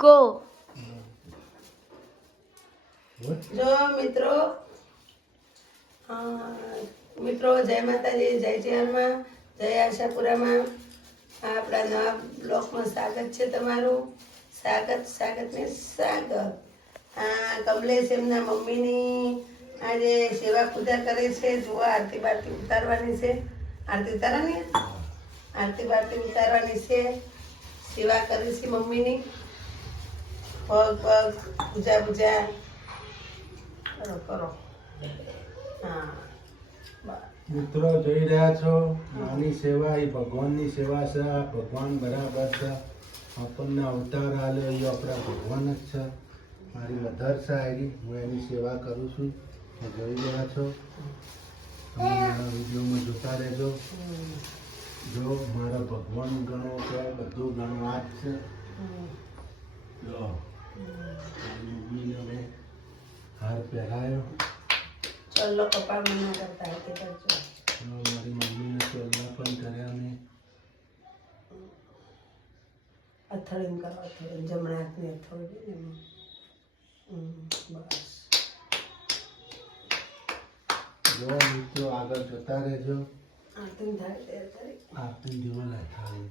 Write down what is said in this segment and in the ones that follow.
Go. જો મિત્રો મિત્રો જય માતાજી, જય ચિયારમાં, જય આશાપુરામાં. આપણા નવા બ્લોકમાં સ્વાગત છે તમારું. સ્વાગત ને સ્વાગત. કમલેશ એમના મમ્મીની આજે સેવા પૂજા કરે છે. જુઓ આરતી બારતી ઉતારવાની છે. આરતી ઉતારવાની છે. સેવા કરી છે મમ્મીની. પગ પૂજા કરો. હા મિત્રો જોઈ રહ્યા છો, આની સેવા એ ભગવાનની સેવા છે. આ ભગવાન બરાબર છે. આપણને અવતાર આલ્યો એ આપણા ભગવાન જ છે. મારી મધર છે આવી, હું એની સેવા કરું છું. જોઈ રહ્યા છો, તમે મારા વિડીયોમાં જોતા રહેજો. જો મારા ભગવાન ગણો કે બધું ગણો આ જ છે. જો મમ્મીને મેં હાર પહેરાયો. ચલો કપાળમાં ના કરતા હોય તે કરજો. મારી મમ્મીને ચોલ્લા પણ કર્યા મેં. અથડીને કરો, જમણા હાથની અથડી ને બસ. જો મિત્રો આગળ જતા રહેજો. આરતી થાય ત્યારે કરી આરતી જીવન થાય.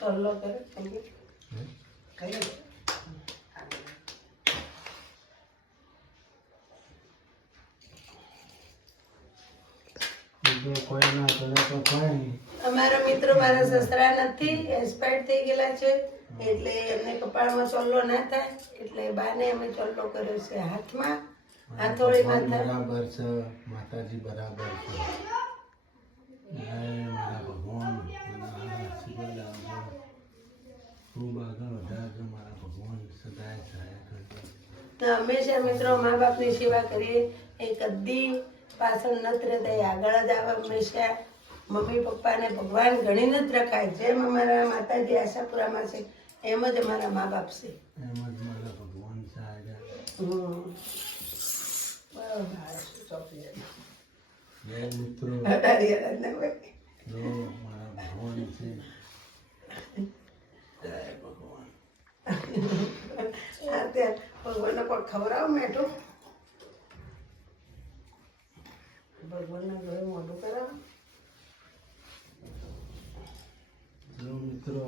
ચલો કરે કઈ કોઈ ના કરે તો કોઈ નહીં. અમારા મિત્રો મારા સસરા નથી, એક્સપાયર્ડ થઈ ગયેલા છે, એટલે એમને કપાળમાં ચોલ્લો ના થાય એટલે બાને અમે ચોલ્લો કર્યો છે હાથમાં. હાથોળીમાં થાય. બરાબર છે, માતાજી બરાબર છે. જય મારા ભગવાન, મને આશીર્વાદ આપજો. ખૂબ આગળ વધારજો મારા ભગવાન, સદાય સહાય કરજો. તો હંમેશા મિત્રો મા બાપની સેવા કરીએ એ કદી પાછળ નથી રહેતા, એ આગળ જ આવે. હંમેશા મમ્મી પપ્પાને ભગવાન ગણીને જ રખાય. જેમ અમારા માતાજી આશાપુરામાં છે એમ જ અમારા મા બાપ છે. એમ જ મારા ભગવાન સહાય. જય મિત્રો, જો મારા ભગવાન છે. જય ભગવાન. ભગવાનને કોઈ ખવડાવો મેઠું, ભગવાનના ઘરે મોઢું કરાવો. જો મિત્રો,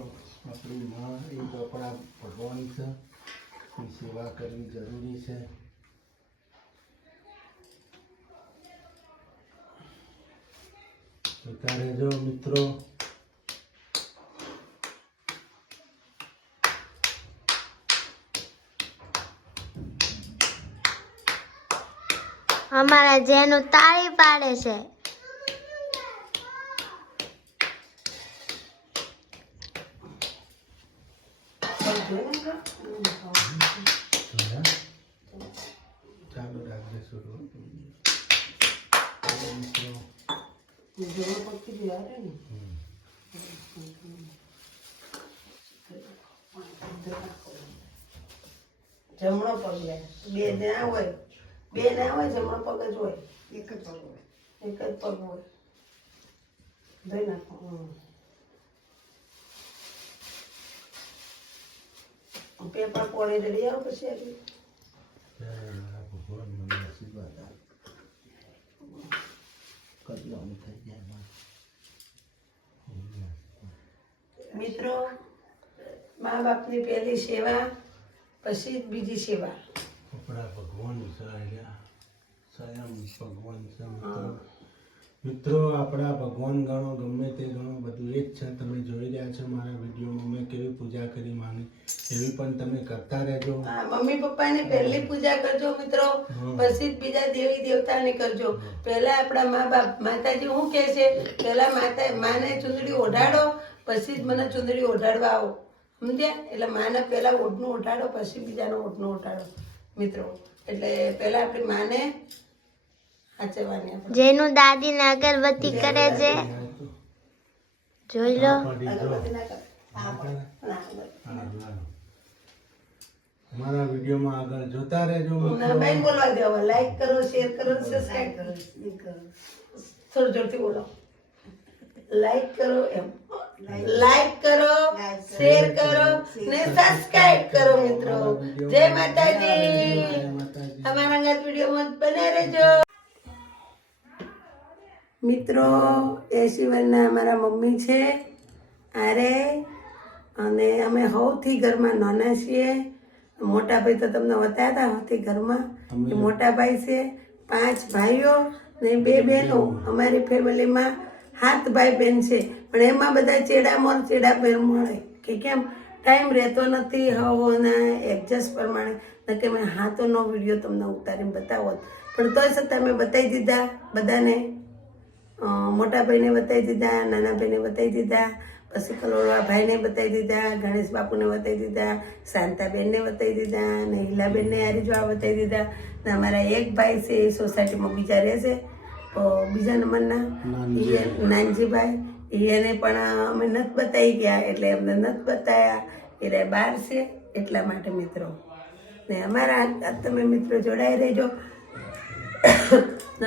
આપણી માં એ તો આપણા ભગવાન છે. એની સેવા કરવી જરૂરી છે. જોતા રહેજો મિત્રો. અમારા જેનું તાળી પાડે છે. ચાલો રાખજે શરૂ. મિત્રો જમણો પગ લે. બે ના હોય, જમણો પગ જ હોય. એક જ પગ હોય. ધોઈ નાખો. પેપર પોણી રેડી આવો પછી આવી. મારા ભગવાન મને આશીર્વાદ આપે. કદલામ થઈ જાય. મિત્રો, મા બાપની પહેલી સેવા, પછી જ બીજી સેવા. આપણા ભગવાન સ્વયં ભગવાન છે. મિત્રો આપણા ભગવાન ગણો ગમે તે ગણો બધું એક છે. તમે જોઈ રહ્યા છો મારા વિડીયોમાં મેં કેવી પૂજા કરી માની, એવી પણ તમે કરતા રહેજો. મમ્મી પપ્પાની પહેલી પૂજા કરજો મિત્રો, પછી જ બીજા દેવી દેવતાની કરજો. પહેલા આપણા મા બાપ માતાજી શું કહે છે, પહેલા માને ચૂંદડી ઓઢાડો, પછી જ મને ચૂંદડી ઓઢાડવા આવો. સમજ્યા? એટલે માને પહેલા ઓઢનું ઓઢાડો, પછી બીજાનો ઓઢનું ઓઢાડો મિત્રો. એટલે પહેલા આપણી માને સાચવવાની. જેનું દાદી ને અગરબત્તી કરે છે જોઈ લો. અમારા વિડીયોમાં આગળ જોતા રહેજો. બેન બોલવા દો, લાઈક કરો, શેર કરો, સબસ્ક્રાઇબ કરો. થોડું જોરથી બોલો. લાઈક કરો એમ લાઈક કરો, શેર કરો ને સબસ્ક્રાઇબ કરો મિત્રો. જય માતાજી. અમારા અંગાત વિડીયોમાં બને રહેજો મિત્રો. એ સિવાયના અમારા મમ્મી છે આરે, અને અમે સૌથી ઘરમાં નાના છીએ. મોટા ભાઈ તો તમને બતાવ્યા હતા સૌથી ઘરમાં. એ મોટા ભાઈ છે, 5 ભાઈઓ ને 2 બહેનો. અમારી ફેમિલીમાં 7 ભાઈ બહેન છે, પણ એમાં બધા ચેડામોર ચેડા પેર મળે કે કેમ ટાઈમ રહેતો નથી હવોના એડજસ્ટ પ્રમાણે. કે મેં હાથોનો વિડીયો તમને ઉતારીને બતાવો, પણ તોય છતાં મેં બતાવી દીધા બધાને. મોટા ભાઈને બતાવી દીધા, નાના ભાઈને બતાવી દીધા, પછી કલોળવા ભાઈને બતાવી દીધા, ગણેશ બાપુને બતાવી દીધા, શાંતાબેનને બતાવી દીધા, ને હિલાબેનને હારી જોવા બતાવી દીધા. ને અમારા એક ભાઈ છે એ સોસાયટીમાં બીજા રહે છે, તો બીજા નંબરના નાનજીભાઈ, એને પણ અમે નથી બતાવી ગયા, એટલે એમને નથી બતાવ્યા. એ બહાર છે એટલા માટે મિત્રો. ને અમારા તમે મિત્રો જોડાઈ રહેજો.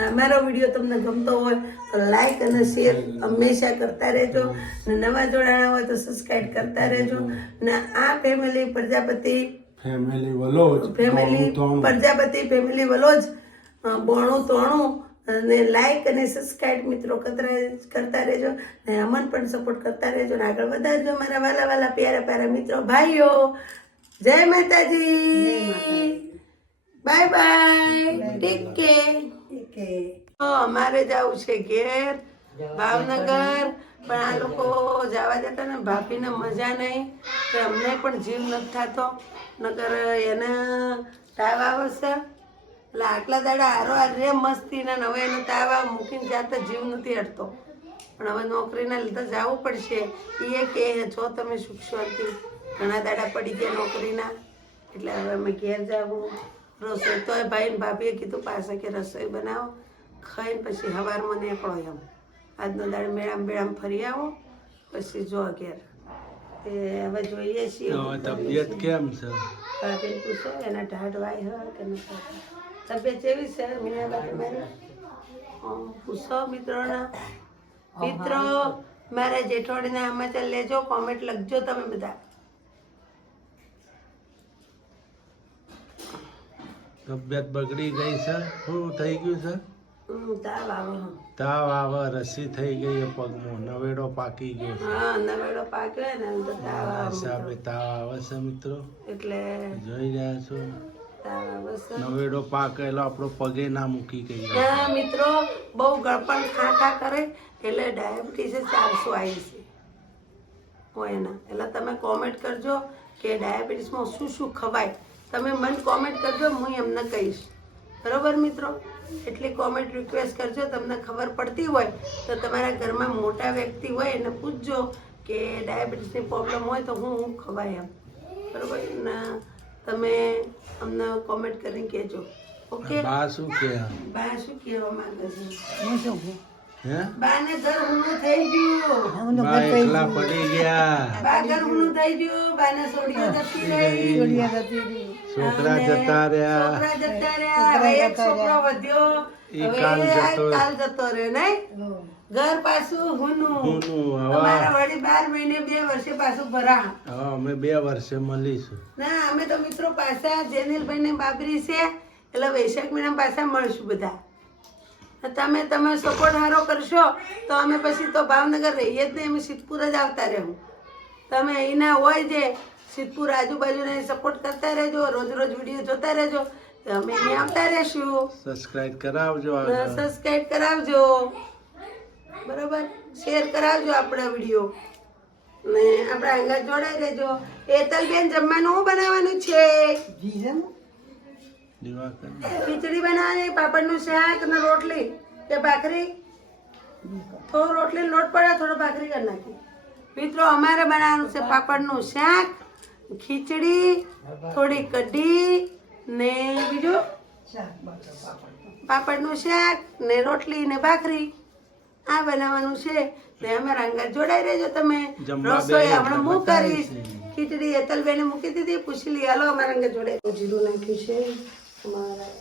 અમારો વિડીયો તમને ગમતો હોય તો લાઈક અને શેર હંમેશા કરતા રહેજો, ને નવા જોડાણા હોય તો સબસ્ક્રાઇબ કરતા રહેજો. ને આ ફેમિલી પ્રજાપતિ ફેમિલી વલોજ 9293 અને લાઈક અને સબસ્ક્રાઇબ મિત્રો કરતા રહેજો, ને અમન પણ સપોર્ટ કરતા રહેજો, ને આગળ વધારજો મારા વાલા વાલા પ્યારા પ્યારા મિત્રો ભાઈઓ. જય માતાજી. Bye bye, take care. અમારે જવું છે ઘેર ભાવનગર, પણ આ લોકો જવા દેતા ને ભાભીને મજા નહીં, કે અમને પણ જીવ નથી થતો, નકર એને તાવ આવે છે. એટલે આટલા દાડા હારો રે મસ્તીના, હવે એને તાવ આવે મૂકીને જાતા જીવ નથી હટતો. પણ હવે નોકરીના લીધે જવું પડશે. એ કે છો તમે સુખ શાંતિ, ઘણા દાડા પડી ગયા નોકરીના, એટલે હવે અમે ઘેર જવું. રસોઈ તોય ભાઈ ને ભાભીએ કીધું પાછા કે રસોઈ બનાવો, ખાઈને પછી સવારમાં નીકળો એમ. આજનો દાડે મેળામ બેળામ ફરી આવો, પછી જો ઘેર. એ હવે જોઈએ છીએ તબિયત કેમ છે. ભાભીને પૂછો એના ઢાઢ વાય હ કે નથી, તબિયત કેવી છે મીનાબાઈ મારી, પૂછો મિત્રોના. મિત્રો મારા જેઠવાડીના સમાચાર લેજો, કોમેન્ટ લખજો તમે બધા. તબિયત બગડી ગઈ છે, શું થઈ ગયું છે? તાવ આવે, રસી થઈ ગઈ પગમાં, નવેડો પાકી ગયો. હા, નવેડો પાક્યો ને તો તાવ આવે છે મિત્રો. એટલે જોઈ રહ્યા છો નવેડો પાકેલો આપણો પગે ના મૂકી ગઈ. હા મિત્રો, બહુ ગળપણ ખા કરે એટલે ડાયાબિટીસ 400 આવી છે હોય એના. એટલે તમે કોમેન્ટ કરજો કે ડાયાબિટીસમાં શું શું ખવાય. તમે મને કોમેન્ટ કરજો, હું એમને કહીશ. બરોબર મિત્રો, એટલી કોમેન્ટ રિક્વેસ્ટ કરજો. તમને ખબર પડતી હોય તો તમારા ઘરમાં મોટા વ્યક્તિ હોય એને પૂછજો કે ડાયાબિટીસની પ્રોબ્લેમ હોય તો હું ખવાય એમ. બરોબર ને, તમે અમને કોમેન્ટ કરીને કહેજો. ઓકે. બા શું કહેવા માંગે છે? બાને ઘર ઊનું થઈ ગયું, બા એકલા પડી ગયા, બા ઘર ઊનું થઈ ગયું, બાને છોડીઓ જતી રહી, છોકરા જતા રહ્યા, હવે એક છોકરો વધ્યો, કાલ જતો રહ્યો નહીં. ઘર પાછું હુનું. અમારા વળી 12 મહિને 2 વર્ષે પાછું ભરા. અમે 2 વર્ષે મળીશું. ના, અમે તો મિત્રો પાછા જેનિલભાઈ ને બાબરી છે, એટલે વૈશાખ મહિના પાછા મળશું બધા. તમે સપોર્ટ સારો કરશો તો અમે પછી તો ભાવનગર રહીએ જ નહીં, અમે સિદ્ધપુર જ આવતા રહેવું. તમે અહીંના હોય જે સિદ્ધપુર આજુબાજુને સપોર્ટ કરતા રહેજો, રોજ રોજ વિડીયો જોતા રહેજો, તો અમે અહીંયા આવતા રહેશું. સબસ્ક્રાઇબ કરાવજો, બરોબર, શેર કરાવજો આપણા વિડીયો, ને આપણા અંગત જોડાઈ રહેજો. એતલબેન જમવાનું બનાવવાનું છે? ખીચડી બનાવવાની, પાપડનું શાક અને રોટલી કે ભાખરી. થોડો રોટલી લોટ પડે, થોડો ભાખરી કરી નાખી. મિત્રો અમારે બનાવવાનું છે પાપડનું શાક, ખીચડી, થોડી કઢી ને બીજું પાપડનું શાક ને રોટલી ને ભાખરી. આ બનાવવાનું છે. ને અમારા અંગત જોડાઈ રહેજો તમે. રસોઈ હમણાં હું કરીશ. ખીચડી એતલબેને મૂકી દીધી, પૂછી લી. હાલો અમારા અંગત જોડાઈ. જીરું નાખ્યું છે અમારા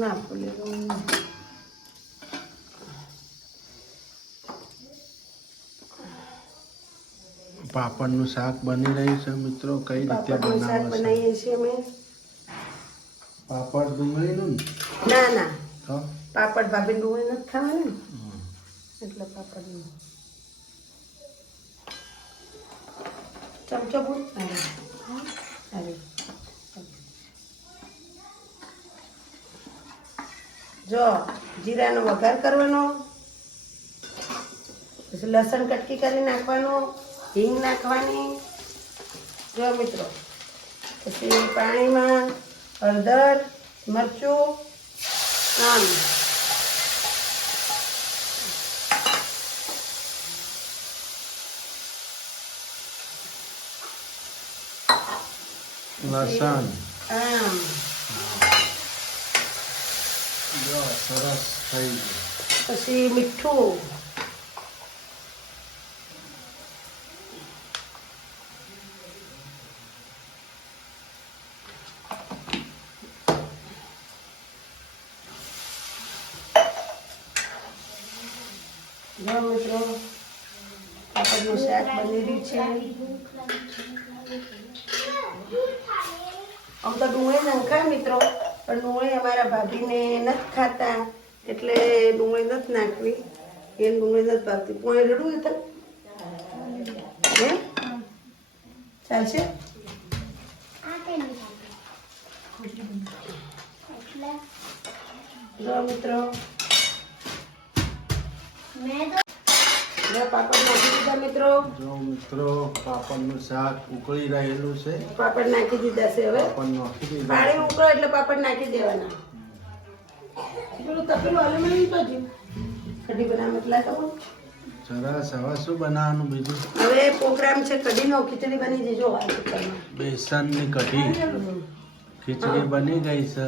ના ફૂલેલું પાપડનું શાક બની રહ્યું છે મિત્રો. કઈ રીતે પાપડનું શાક બનાવો છો? બનાવીએ છીએ અમે. પાપડ ડુંગળીનું ને? ના ના તો પાપડ ભાભી ડુંગળી નથી ખાવાની ને એટલે પાપડનું ચમચો પૂછ અરે જો જીરાનો વઘાર કરવાનો, પછી લસણ કટકી કરી નાખવાનું, હિંગ નાખવાની. જો મિત્રો પછી પાણીમાં હળદર, મરચું, આમ લસણ આમ જો સરસ થઈ ગયું. પછી મીઠું, જો મિત્રો પાપડનું શાક બની રહ્યું છે. આમ તો ડુંગળી નખાય મિત્રો, પણ ડુંગળી અમારા ભાભીને નથી ખાતા એટલે ડુંગળી નથી નાખવી. એ ડુંગળી નથી ભાવતી. કોઈ રડવું હતું હે ચાલશે. જો મિત્રો પાપડ નાખી દીધા મિત્રો. જો મિત્રો પાપડનું શાક ઉકળી રહેલું છે. પાપડ નાખી દીધા છે. હવે પાપડ નાખી દીધા પાણી ઉકળો એટલે પાપડ નાખી દેવાના. પેલું તપેલું અલ્યુમિનિયમ તો જ કઢી બનાવ એટલા તો સરસ. હવે શું બનાવવાનું બીજું? હવે પ્રોગ્રામ છે કઢીનો. ખીચડી બની જજો આ કુકરમાં. બેસનની કઢી ખીચડી બની ગઈ છે.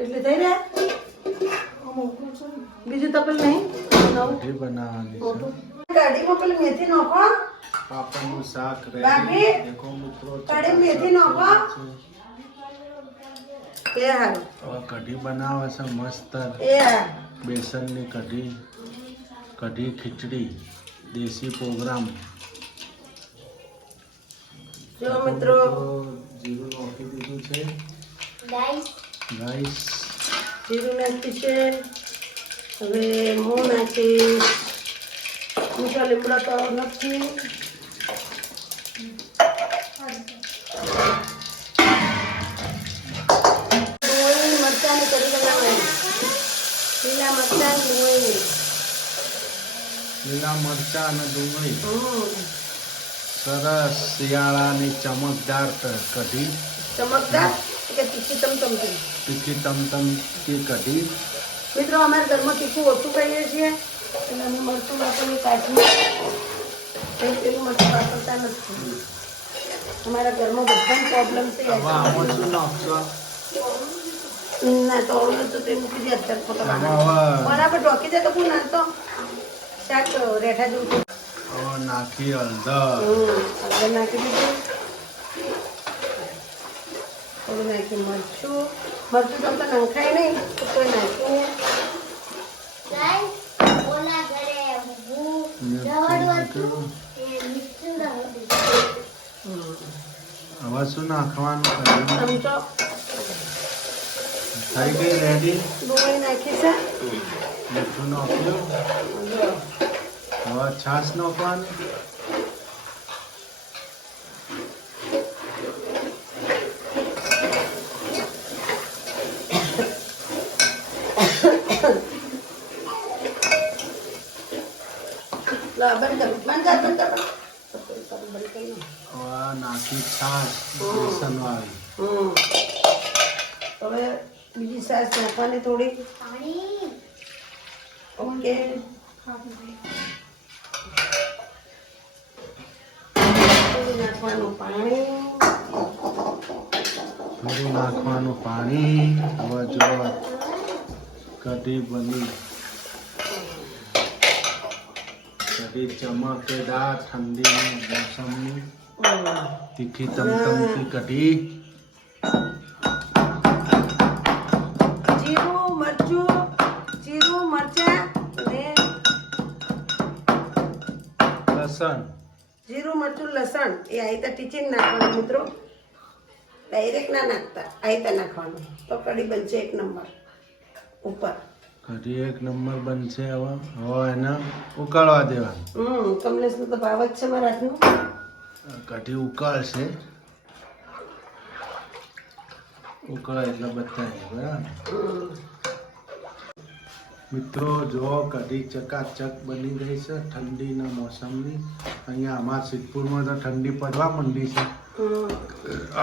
એટલે થઈ રહ્યા બીજું તપેલ નહીં કઢી બનાવવાની છે. કઢીમાં પેલી મેથી નાખો. પાપડનું શાક બાકી રેડી. દેખો મિત્રો કઢી મેથી નાખો. એ હારું હવે કઢી બનાવે છે મસ્ત. એ હા બેસનની કઢી, કઢી ખીચડી, દેશી પ્રોગ્રામ. જો મિત્રો જીરું નાખી દીધું છે ગાઈસ ગાઈસ. જીરું નાખ્યું છે. હવે હું નાખીશ મીઠો લીમડો તો નથી. ડુંગળી મરચાંની કઢી બનાવવાની. લીલા મરચાં ડુંગળી. લીલા મરચા અને ડુંગળી. સરસ શિયાળાની ચમકદાર કઢી. ચમકદાર કે તીખી તમતમતી. તીખી તમતમતી કઢી. મિત્રો અમારા ઘરમાં તીખું ઓછું ખાઈએ છીએ અને અમે મરચું વાપરીએ કાચમાં. પેલું મરચું વાપરતા નથી. અમારા ઘરમાં બધાને પ્રોબ્લેમ છે. હવે આમાં શું નાખશો? ના તો ઓળું તો તે મૂકી દે અત્યારે ફોટો હવે બરાબર ઢોકી દે તો કોઈ નાખતો શાક રેઠા જેવું હવે નાખી હળદર. હળદર નાખી દીધું. થોડું નાખી મરચું. મરચું તો નંખાય નહીં તો કોઈ નાખીએ. ગાઈસ ઓલા ઘરે હું મીઠું. એ મીઠું રહું. હવે શું નાખવાનું? કઢીમાં ચમચો થઈ ગઈ રેડી. ડુંગળી નાખી છે. મીઠું નાખ્યું. જો હવે છાશ નાખવાની. લો બંધ કર બંધ કર. હવે નાખી છાશ બેસનવાળી. હવે બીજી સાસ નાખવાની થોડી. પાણી ઓકે થોડું નાખવાનું પાણી. થોડું નાખવાનું પાણી. હવે જો કઢી બની. કઢી ચમકેદાર ઠંડીની મોસમની તીખી તમતમતી કઢી. જીરું મરચાં અને લસણ. જીરું મરચું લસણ એ આઈતા ટીચીને નાખવાનું મિત્રો, ડાયરેક્ટ ના નાખતા, આઈતા નાખવાનું તો કઢી બનશે એક નંબર ઉપર. કઢી એક નંબર બનશે. હવે એને ઉકાળવા દેવાનું. કમલેશનું તો ભાવ જ છે મારા હાથનું. કઢી ઉકાળશે, ઉકળે એટલે બતાવીએ બરાબર. મિત્રો જો કઢી ચકાચક બની ગઈ છે ઠંડીના મોસમની. અહીંયા અમારા સિદ્ધપુરમાં તો ઠંડી પડવા માંડી છે.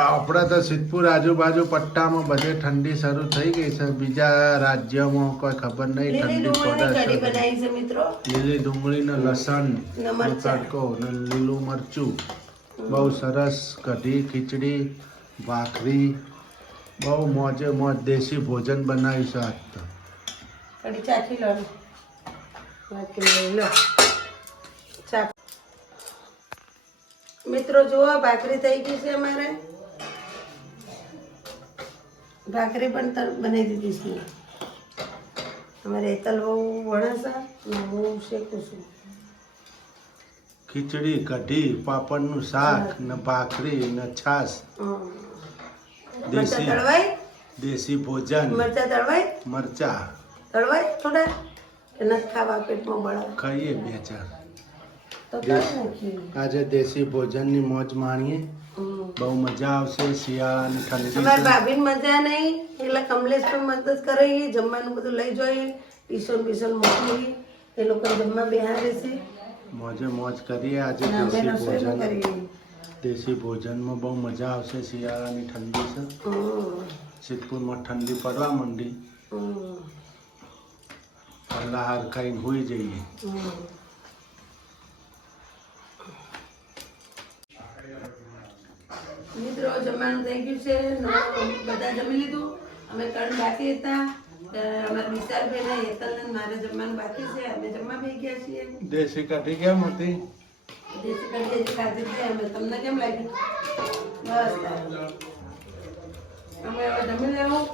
આપણા તો સિદ્ધપુર આજુબાજુ પટ્ટામાં બધે ઠંડી શરૂ થઈ ગઈ છે. બીજા રાજ્યોમાં કોઈ ખબર નહીં ઠંડી પડે છે. લીલી ડુંગળી ને લસણ તડકો ને લીલું મરચું, બહુ સરસ કઢી, ખીચડી, ભાખરી, બહુ મોજે મોજ દેશી ભોજન બનાવ્યું છે આજ તો. કઢી ચાખી લો, લો ચાખ. મિત્રો જુઓ ભાખરી થઈ ગઈ છે અમારે. ભાખરી પણ બનાવી દીધી છે અમારે. હેતલ બહુ વણસે અને હું શેકું છું. ખીચડી, કઢી, પાપડનું શાક ને ભાખરી ને છાશ. મરચા તળવાય, દેશી ભોજન. મરચા તળવાય, મરચા તળવાય થોડા કે નથી ખાવા, પેટમાં બળાવ ખાઈએ 2-4. તો તળી નાખીએ. આજે દેશી ભોજનની મોજ માણીએ. બહુ મજા આવશે. શિયાળાની ઠંડી અમારી છે. ભાભીને મજા નહીં એટલે કમલેશ પણ મદદ કરે. જમવાનું બધું લઈ જોઈએ, ટીશન બીસન મોકલી, એ લોકો જમવા બેહારે છે. મોજે મોજ કરીએ આજે. અને અમે દેશી રસોઈ ભોજન, કરીએ. દેશી ભોજનમાં બહુ મજા આવશે. શિયાળાની ઠંડી છે. સિદ્ધપુરમાં ઠંડી પડવા માંડી. પહેલા હાર ખાઈને હોઈ જઈએ. મિત્રો જમવાનું થઈ ગયું છે, બધા જમી લીધું. અમે ત્રણ બાકી હતા. અમારા વિશાલભાઈ ને હેતલ ને મારે જમવાનું બાકી છે. અમે જમવા બેસી ગયા છીએ. દેશી કઢી કેમ હતી? દેશી કઢી ખાધી છે અમે. તમને કેમ લાગી? બસ અમે હવે જમી લેવું.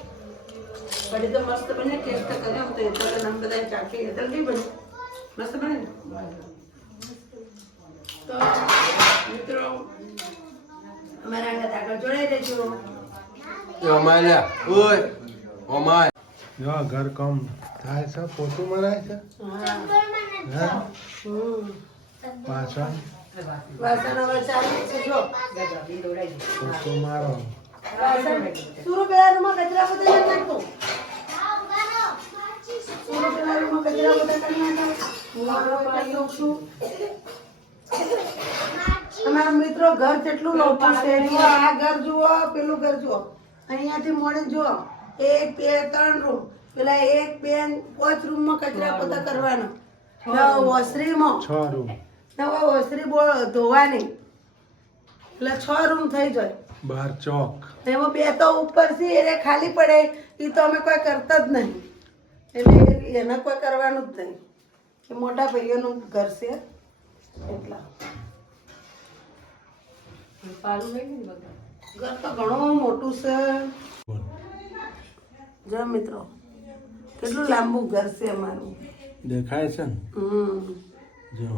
કઢી તો મસ્ત બને, ટેસ્ટ કર્યો તો હેતલ અમે બધા ચાખી. હેતલ કેવી બની? મસ્ત બને ને? તો મિત્રો અમારા આગળ જોડાઈ રહેજો. જો ઘર કામ થાય છે, પોતું મરાય છે. હા પાછળ વાસણ હવે ચાલુ છે. જો પોતું મારો. વાસણ સુરુ પેલા રૂમમાં કચરા પોતા નથી નાખતો. સુરુ પેલા રૂમમાં કચરા પોતા કરી નાખો. હું મારો પાણી લઉં છું. અમારા મિત્રો ઘર કેટલું મોટું છે. જુઓ આ ઘર જુઓ, પેલું ઘર જુઓ. અહીંયાથી મોડે જુઓ 1 2 3 રૂમ. પેલા 1 2 5 રૂમમાં કચરા પોતા કરવાનો. ઓસરીમાં 6 રૂમ. ઓસરી ધોવાની એટલે 6 રૂમ થઈ જાય. બહાર ચોક. એમાં 2 તો ઉપર છે એટલે ખાલી પડે. એ તો અમે કોઈ કરતા જ નહીં, એટલે એને કોઈ કરવાનું જ નહીં. એ મોટા ભાઈઓનું ઘર છે એટલા. ઘર તો ઘણું મોટું છે. જો મિત્રો કેટલું લાંબુ ઘર છે અમારું. દેખાય છે ને? જો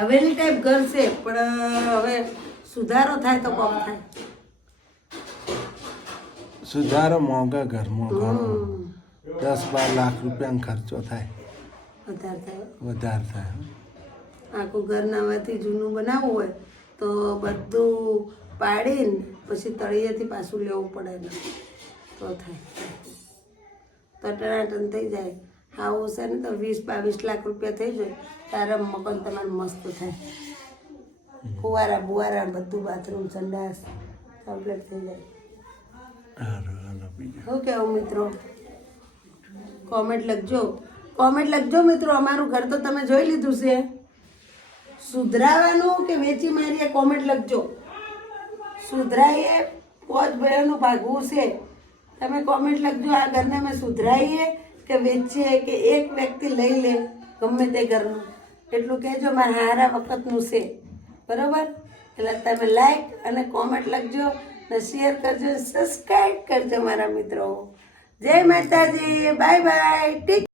હવેલી ટાઈપ ઘર છે, પણ હવે સુધારો થાય તો કોમ થાય. સુધારો મોંઘા ઘરમાં ઘણો. 10-12 લાખ રૂપિયાનો ખર્ચો થાય, વધારે થાય. વધારે થાય. આખું ઘર નવાથી જૂનું બનાવવું હોય તો બધું પાડીને પછી તળિયેથી પાછું લેવું પડે ને તો થાય. તો ટનાટન થઈ જાય. હાઉસ છે ને તો 20-22 લાખ રૂપિયા થઈ જાય તારે મકાન તમારું મસ્ત થાય. ફુવારા બુવારા બધું, બાથરૂમ સંડાસ કમ્પ્લીટ થઈ જાય. શું કહેવું મિત્રો? કોમેન્ટ લખજો, કોમેન્ટ લખજો મિત્રો. અમારું ઘર તો તમે જોઈ લીધું છે. સુધરાવાનું કે વેચી મારીએ કોમેન્ટ લખજો. સુધરાઈએ 5 ભાઈઓનું ભાગવું છે. તમે કોમેન્ટ લખજો આ ઘરને અમે સુધરાઈએ કે વેચીએ કે એક વ્યક્તિ લઈ લે ગમે તે ઘરનું. એટલું કહેજો. મારા હારા વખતનું છે બરાબર. એટલે તમે લાઈક અને કોમેન્ટ લખજો ને શેર કરજો, સબસ્ક્રાઈબ કરજો મારા મિત્રો. જય માતાજી, બાય બાય. ટીક